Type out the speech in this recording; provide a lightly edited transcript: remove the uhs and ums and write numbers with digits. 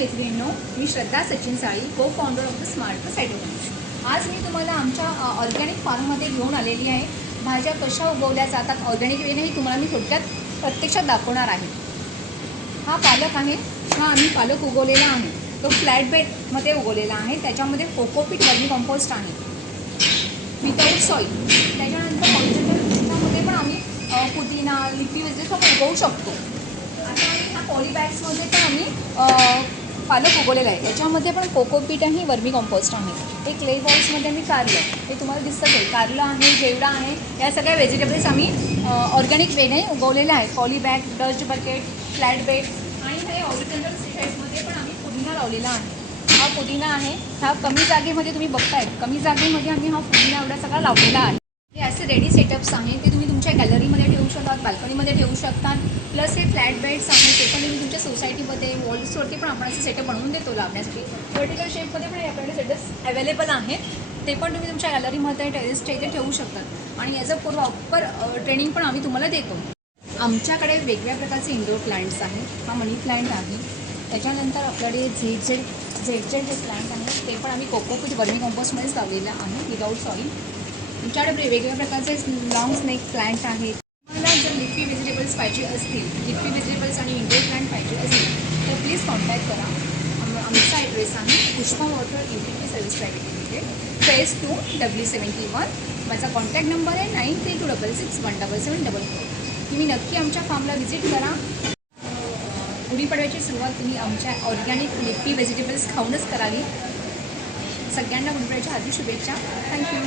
मैत्रिणींनो, मी श्रद्धा सचिन साळी, को founder of the smart hydroponics. आज मी तुम्हाला आमच्या ऑर्गॅनिक फार्ममध्ये घेऊन आलेली आहे. भाज्या कशा उगवल्या जातात ऑर्गॅनिक वेने ही तुम्हाला मी थोडक्यात प्रत्यक्षात दाखवणार आहे. हा पालक आहे, हा आम्ही पालक उगवलेला आहे. तो फ्लॅट बेडमध्ये उगवलेला आहे. त्याच्यामध्ये कोकोपीट वर्मी कंपोस्ट आहे विदाऊट सॉईल. त्याच्यानंतर ऑर्गॅनिकमध्ये पण आम्ही पुदिना लिफी वेजेस पण उगवू शकतो. आता ह्या पॉलीबॅग्समध्ये पण आम्ही पालक उगवलेला आहे. याच्यामध्ये पण कोकोपीट आणि वर्मी कंपोस्ट आहे. हे क्ले बॉल्समध्ये आम्ही कारलं, हे तुम्हाला दिसतं आहे, कारलं आहे, घेवडा आहे. या सगळ्या व्हेजिटेबल्स आम्ही ऑर्गॅनिक वेने उगवलेल्या आहेत. पॉलीबॅग, डस्ट बकेट, फ्लॅट बेड आणि हे ऑरिजिनल साईजमध्ये पण आम्ही पुदिना लावलेला आहे. हा पुदिना आहे. हा कमी जागेमध्ये तुम्ही बघताय, कमी जागेमध्ये आम्ही हा पुदिना एवढा सगळा लावलेला आहे. हे असे रेडी सेटअप्स आहेत, ते तुम्ही तुमच्या गॅलरीमध्ये ठेवू शकतात, बाल्कनीमध्ये ठेवू शकतात. प्लस हे फ्लॅट बेड्स आहेत, ते पण तुम्ही तुमच्या सोसायटीमध्ये वॉल्सवरती पण आपण असे सेटअप बनवून देतो लावण्यासाठी. वर्टिकल शेपमध्ये पण आपल्याकडे सेटअप्स अवेलेबल आहेत, ते पण तुम्ही तुमच्या गॅलरीमध्ये टेरेसच्या इथे ठेवू शकतात. आणि याचं प्रॉपर ट्रेनिंग पण आम्ही तुम्हाला देतो. आमच्याकडे वेगवेगळ्या प्रकारचे इंडोर प्लांट्स आहेत. हा मनी प्लांट आहे. त्याच्यानंतर आपल्याकडे झेड जे प्लांट आहेत, ते पण आम्ही कोकोपीट वर्मी कंपोस्टमध्येच लावलेलं आहे विदाऊट सॉईल. तुमच्याकडे वेगवेगळ्या प्रकारचे लॉंग स्नेक प्लांट आहेत. तुम्हाला जर लिफी व्हेजिटेबल्स पाहिजे असतील, लिफी व्हेजिटेबल्स आणि इंडोर प्लांट पाहिजे असतील तर प्लीज कॉन्टॅक्ट करा. आमचा ॲड्रेस आहे Pushpa water utility service private limited, phase 2 W71. माझा कॉन्टॅक्ट नंबर आहे 9326617744. तुम्ही नक्की आमच्या फार्मला व्हिजिट करा. गुढीपाडव्याची सुरुवात तुम्ही आमच्या ऑर्गॅनिक लिफी व्हेजिटेबल्स खाऊनच करावी. सगळ्यांना गुढीपाडव्याच्या हार्दिक शुभेच्छा. थँक्यू.